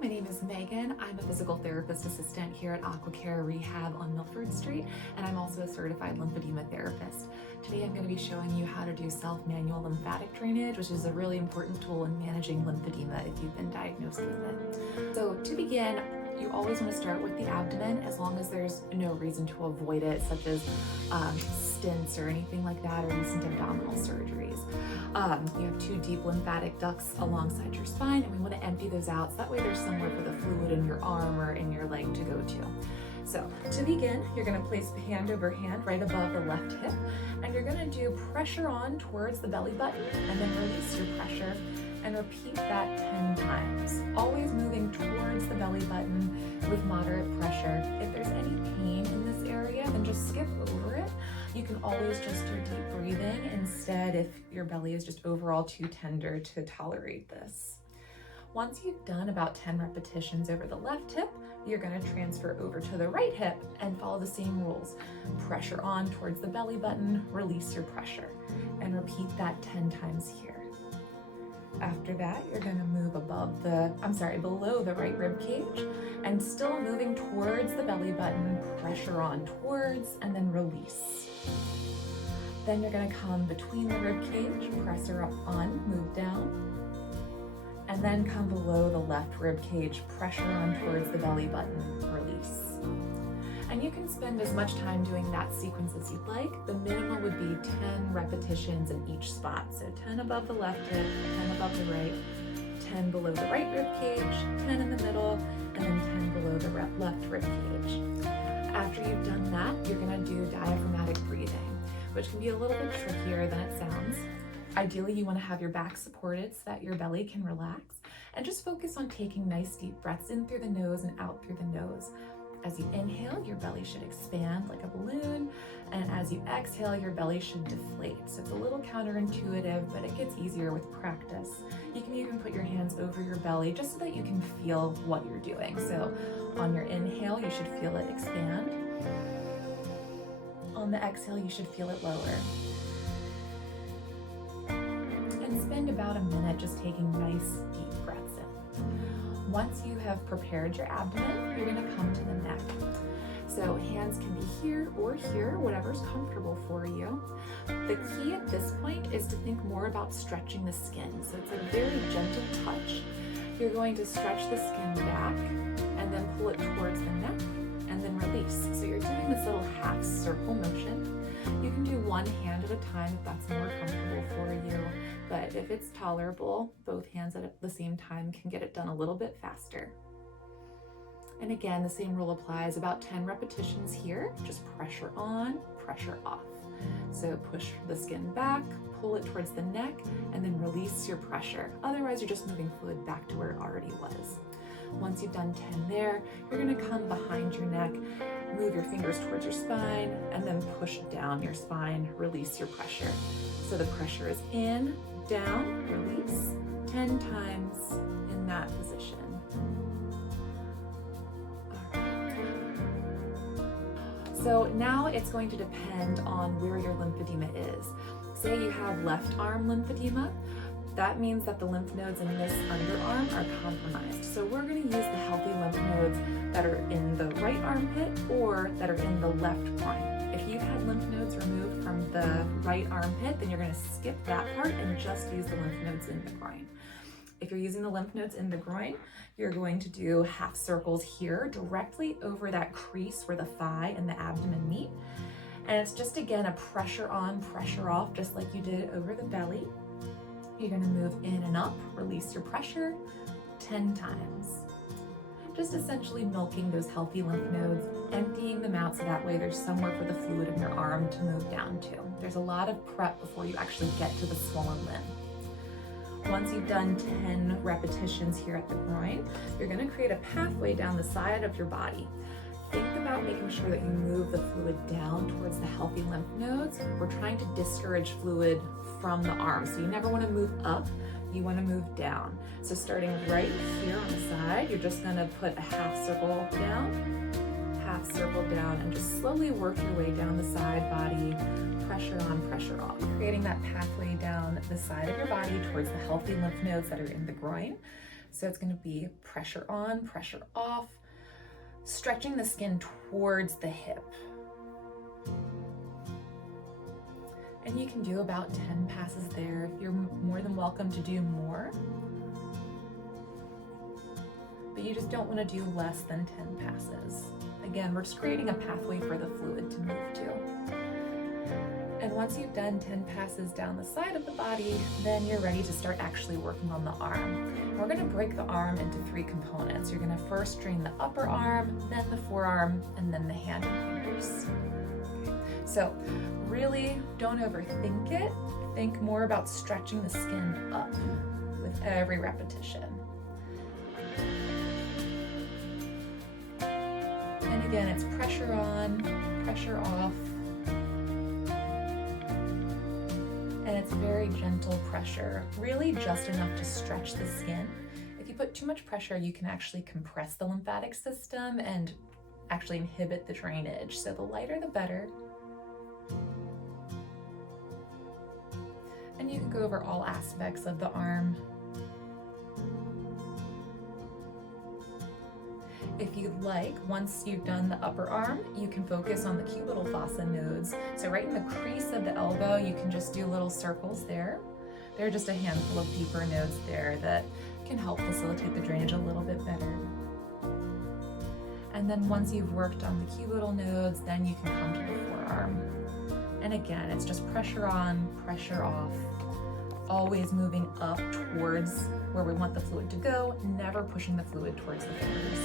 my name is Megan. I'm a physical therapist assistant here at AquaCare Rehab on Milford Street, and I'm also a certified lymphedema therapist. Today I'm going to be showing you how to do self-manual lymphatic drainage, which is a really important tool in managing lymphedema if you've been diagnosed with it. So to begin, you always want to start with the abdomen as long as there's no reason to avoid it, such as stents or anything like that, or recent abdominal surgeries. You have two deep lymphatic ducts alongside your spine, and we want to empty those out so that way there's somewhere for the fluid in your arm or in your leg to go to. So to begin, you're going to place hand over hand right above the left hip, and you're going to do pressure on towards the belly button and then release your pressure and repeat that 10 times. Always moving towards the belly button with moderate pressure. If there's any pain in this area, then just skip over it. You can always just do deep breathing instead if your belly is just overall too tender to tolerate this. Once you've done about 10 repetitions over the left hip, you're going to transfer over to the right hip and follow the same rules. Pressure on towards the belly button, release your pressure, and repeat that 10 times here. After that, you're going to move below the right rib cage, and still moving towards the belly button, pressure on towards, and then release. Then you're going to come between the rib cage, pressure up on, move down, and then come below the left rib cage, pressure on towards the belly button, release. And you can spend as much time doing that sequence as you'd like. The minimum would be 10 repetitions in each spot. So 10 above the left hip, 10 above the right, 10 below the right rib cage, 10 in the middle, and then 10 below the left rib cage. After you've done that, you're gonna do diaphragmatic breathing, which can be a little bit trickier than it sounds. Ideally, you wanna have your back supported so that your belly can relax, and just focus on taking nice deep breaths in through the nose and out through the nose. As you inhale, your belly should expand like a balloon, and as you exhale, your belly should deflate. So it's a little counterintuitive, but it gets easier with practice. You can even put your hands over your belly just so that you can feel what you're doing. So on your inhale, you should feel it expand. On the exhale, you should feel it lower. And spend about a minute just taking nice deep breaths in. Once you have prepared your abdomen, you're going to come to the neck. So hands can be here or here, whatever's comfortable for you. The key at this point is to think more about stretching the skin. So it's a very gentle touch. You're going to stretch the skin back and then pull it towards the neck and then release. So you're doing this little half circle motion. You can do one hand at a time if that's more comfortable for you, but if it's tolerable, both hands at the same time can get it done a little bit faster. And again, the same rule applies, about 10 repetitions here, just pressure on, pressure off. So push the skin back, pull it towards the neck, and then release your pressure. Otherwise, you're just moving fluid back to where it already was. Once you've done 10 there, you're gonna come behind your neck, move your fingers towards your spine, and then push down your spine, release your pressure. So the pressure is in, down, release, 10 times in that position. All right. So now it's going to depend on where your lymphedema is. Say you have left arm lymphedema, that means that the lymph nodes in this underarm are compromised. So we're going to use the healthy lymph nodes that are in the right armpit or that are in the left groin. If you've had lymph nodes removed from the right armpit, then you're going to skip that part and just use the lymph nodes in the groin. If you're using the lymph nodes in the groin, you're going to do half circles here directly over that crease where the thigh and the abdomen meet. And it's just, again, a pressure on, pressure off, just like you did over the belly. You're going to move in and up, release your pressure 10 times. Just essentially milking those healthy lymph nodes, emptying them out so that way there's somewhere for the fluid in your arm to move down to. There's a lot of prep before you actually get to the swollen limb. Once you've done 10 repetitions here at the groin, you're going to create a pathway down the side of your body. Think about making sure that you move the fluid down towards the healthy lymph nodes. We're trying to discourage fluid from the arm, so you never want to move up, you want to move down. So starting right here on the side, you're just going to put a half circle down, and just slowly work your way down the side body, pressure on, pressure off, creating that pathway down the side of your body towards the healthy lymph nodes that are in the groin. So it's going to be pressure on, pressure off, stretching the skin towards the hip. And you can do about 10 passes there. You're more than welcome to do more, but you just don't want to do less than 10 passes. Again, we're just creating a pathway for the fluid to move to. And once you've done 10 passes down the side of the body, then you're ready to start actually working on the arm. We're going to break the arm into 3 components. You're going to first drain the upper arm, then the forearm, and then the hand and fingers. So really don't overthink it. Think more about stretching the skin up with every repetition. And again, it's pressure on, pressure off. And it's very gentle pressure, really just enough to stretch the skin. If you put too much pressure, you can actually compress the lymphatic system and actually inhibit the drainage. So the lighter, the better. And you can go over all aspects of the arm. If you'd like, once you've done the upper arm, you can focus on the cubital fossa nodes. So right in the crease of the elbow, you can just do little circles there. There are just a handful of deeper nodes there that can help facilitate the drainage a little bit better. And then once you've worked on the cubital nodes, then you can come to the forearm. And again, it's just pressure on, pressure off, always moving up towards where we want the fluid to go, never pushing the fluid towards the fingers.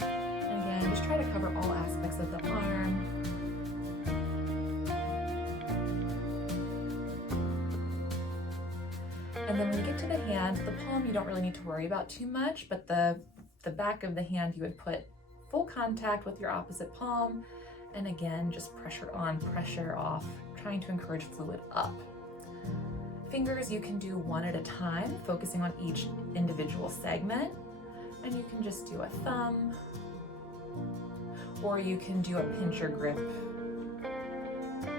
And again, just try to cover all aspects of the arm. And then when you get to the hand, the palm you don't really need to worry about too much, but the back of the hand you would put full contact with your opposite palm. And again, just pressure on, pressure off, trying to encourage fluid up. Fingers you can do one at a time, focusing on each individual segment. And you can just do a thumb, or you can do a pincher grip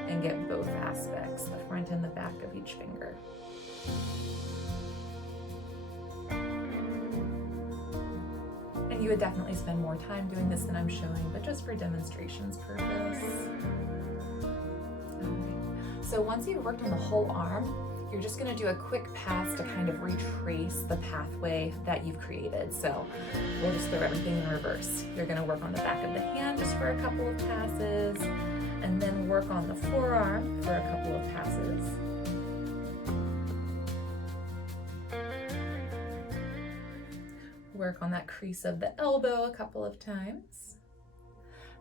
and get both aspects, the front and the back of each finger. And you would definitely spend more time doing this than I'm showing, but just for demonstration's purpose. Okay. So once you've worked on the whole arm, you're just going to do a quick pass to kind of retrace the pathway that you've created. So we'll just throw everything in reverse. You're going to work on the back of the hand just for a couple of passes, and then work on the forearm for a couple of passes. Work on that crease of the elbow a couple of times,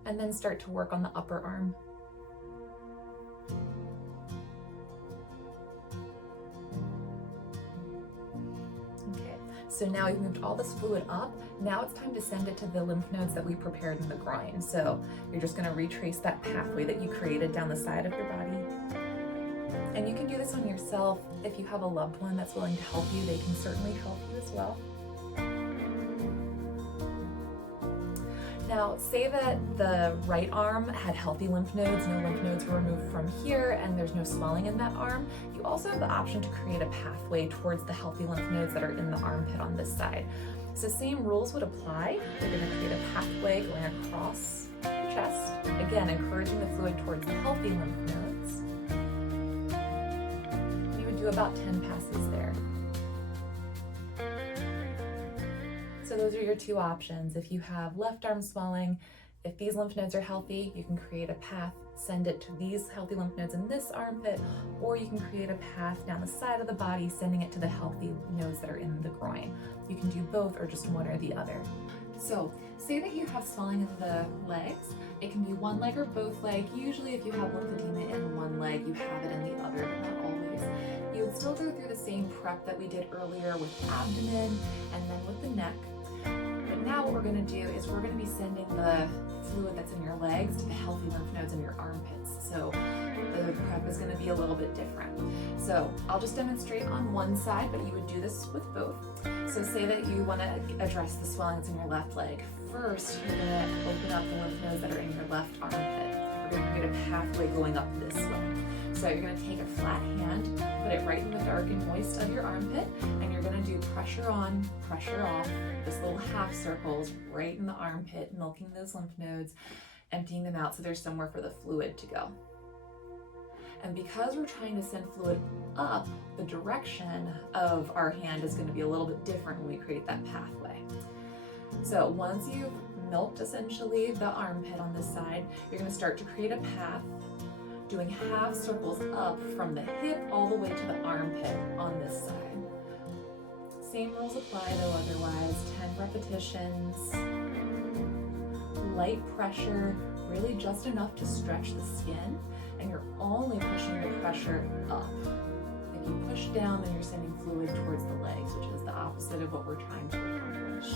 and then start to work on the upper arm. Okay, so now we've moved all this fluid up. Now it's time to send it to the lymph nodes that we prepared in the groin. So you're just going to retrace that pathway that you created down the side of your body. And you can do this on yourself. If you have a loved one that's willing to help you, they can certainly help you as well. Now, say that the right arm had healthy lymph nodes, no lymph nodes were removed from here, and there's no swelling in that arm. You also have the option to create a pathway towards the healthy lymph nodes that are in the armpit on this side. So same rules would apply. You're going to create a pathway going across your chest, again, encouraging the fluid towards the healthy lymph nodes. You would do about 10 passes there. So those are your 2 options. If you have left arm swelling, if these lymph nodes are healthy, you can create a path, send it to these healthy lymph nodes in this armpit, or you can create a path down the side of the body, sending it to the healthy nodes that are in the groin. You can do both or just one or the other. So say that you have swelling in the legs. It can be one leg or both legs. Usually if you have lymphedema in one leg, you have it in the other, but not always. You would still go through the same prep that we did earlier with abdomen and then with the neck. But now what we're going to do is we're going to be sending the fluid that's in your legs to the healthy lymph nodes in your armpits. So the prep is going to be a little bit different. So I'll just demonstrate on one side, but you would do this with both. So say that you want to address the swelling that's in your left leg. First, you're going to open up the lymph nodes that are in your left armpit. We're going to create a pathway going up this way. So you're gonna take a flat hand, put it right in the dark and moist of your armpit, and you're gonna do pressure on, pressure off, this little half circles right in the armpit, milking those lymph nodes, emptying them out so there's somewhere for the fluid to go. And because we're trying to send fluid up, the direction of our hand is going to be a little bit different when we create that pathway. So once you've milked essentially the armpit on this side, you're going to start to create a path, doing half circles up from the hip all the way to the armpit on this side. Same rules apply though otherwise. 10 repetitions, light pressure, really just enough to stretch the skin, and you're only pushing the pressure up. If you push down, then you're sending fluid towards the legs, which is the opposite of what we're trying to accomplish.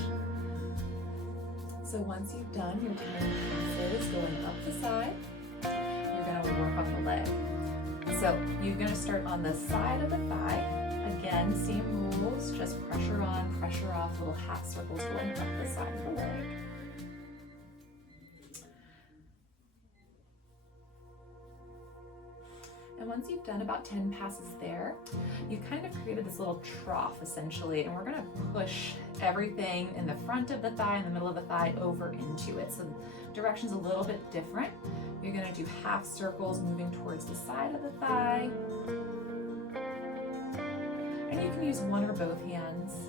So once you've done your 10 passes going up the side, you're going to work on the leg. So you're going to start on the side of the thigh. Again, same rules, just pressure on, pressure off, little half circles going up the side of the leg. And once you've done about 10 passes there, you've kind of created this little trough essentially, and we're gonna push everything in the front of the thigh and the middle of the thigh over into it. So the direction's a little bit different. You're gonna do half circles moving towards the side of the thigh. And you can use one or both hands.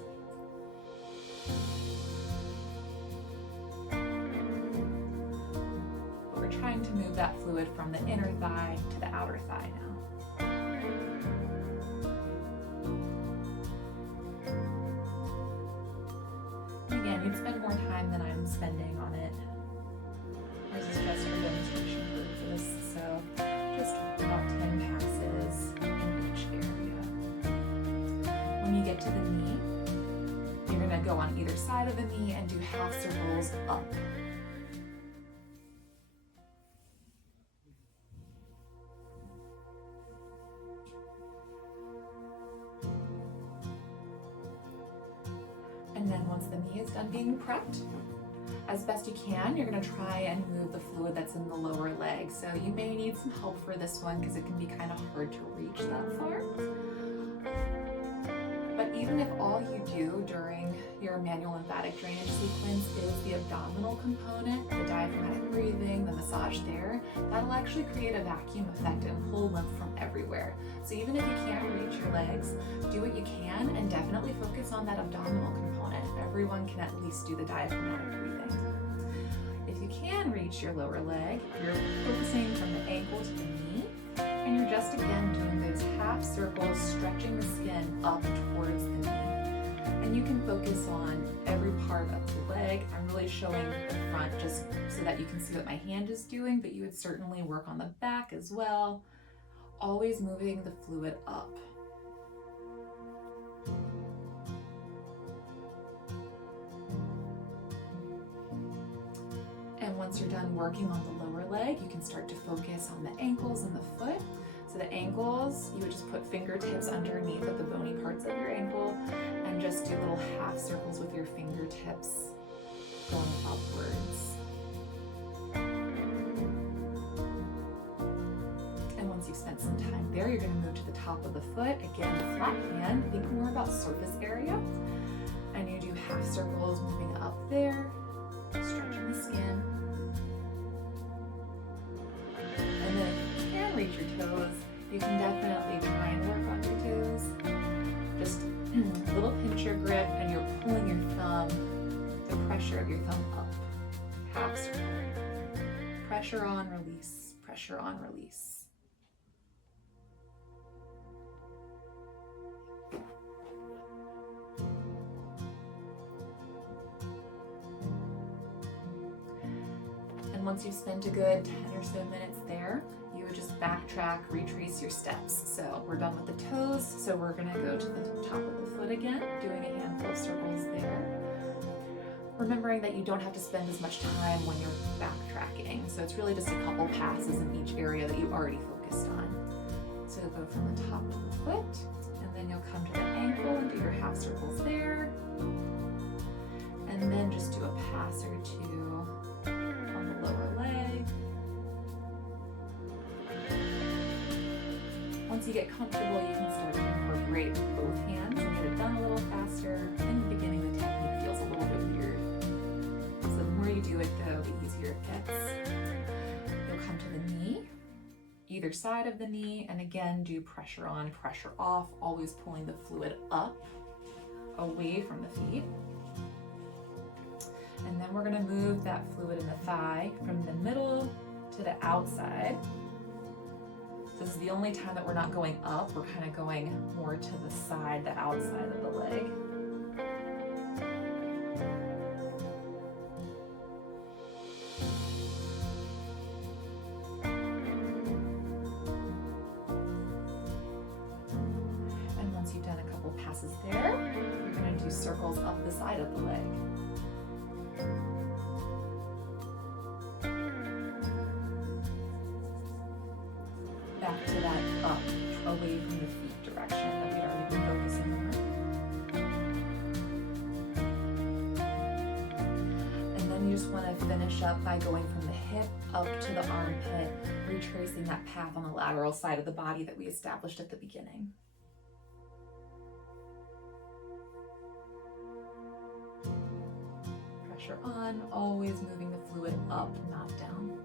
Trying to move that fluid from the inner thigh to the outer thigh now. Again, you'd spend more time than I'm spending on it. This is just for demonstration purposes, so just about 10 passes in each area. When you get to the knee, you're going to go on either side of the knee and do half circles up. And then once the knee is done being prepped, as best you can, you're going to try and move the fluid that's in the lower leg. So you may need some help for this one because it can be kind of hard to reach that far. But even if all you do during your manual lymphatic drainage sequence is the abdominal component, the diaphragmatic breathing, the massage there, that'll actually create a vacuum effect and pull lymph from everywhere. So even if you can't reach your legs, do what you can and definitely focus on that abdominal component. Everyone can at least do the diaphragmatic breathing. If you can reach your lower leg, you're focusing from the ankle to the knee, and you're just again doing those half circles, stretching the skin up towards the knee. And you can focus on every part of the leg. I'm really showing the front just so that you can see what my hand is doing, but you would certainly work on the back as well, always moving the fluid up. And once you're done working on the lower leg, you can start to focus on the ankles and the foot. So the ankles, you would just put fingertips underneath of the bony parts of your ankle and just do little half circles with your fingertips going upwards. And once you've spent some time there, you're going to move to the top of the foot. Again, flat hand, think more about surface area. And you do half circles moving up there, stretching the skin. And then if you can reach your toes, you can definitely try and work on your toes. Just a little pincher grip, and you're pulling your thumb, the pressure of your thumb up. Half circle. Pressure on, release. Pressure on, release. And once you've spent a good 10 or so minutes there, you would just backtrack, retrace your steps. So we're done with the toes, so we're gonna go to the top of the foot again, doing a handful of circles there. Remembering that you don't have to spend as much time when you're backtracking. So it's really just a couple passes in each area that you already focused on. So you'll go from the top of the foot, and then you'll come to the ankle and do your half circles there. And then just do a pass or two on the lower leg. once you get comfortable, you can start to incorporate both hands and get it done a little faster. In the beginning, the technique feels a little bit weird. So the more you do it though, the easier it gets. You'll come to the knee, either side of the knee, and again, do pressure on, pressure off, always pulling the fluid up, away from the feet. And then we're gonna move that fluid in the thigh from the middle to the outside. This is the only time that we're not going up, we're kind of going more to the side, the outside of the leg. And once you've done a couple passes there, you're going to do circles up the side of the leg. Back to that up, away from the feet direction that we've already been focusing on. And then you just want to finish up by going from the hip up to the armpit, retracing that path on the lateral side of the body that we established at the beginning. Pressure on, always moving the fluid up, not down.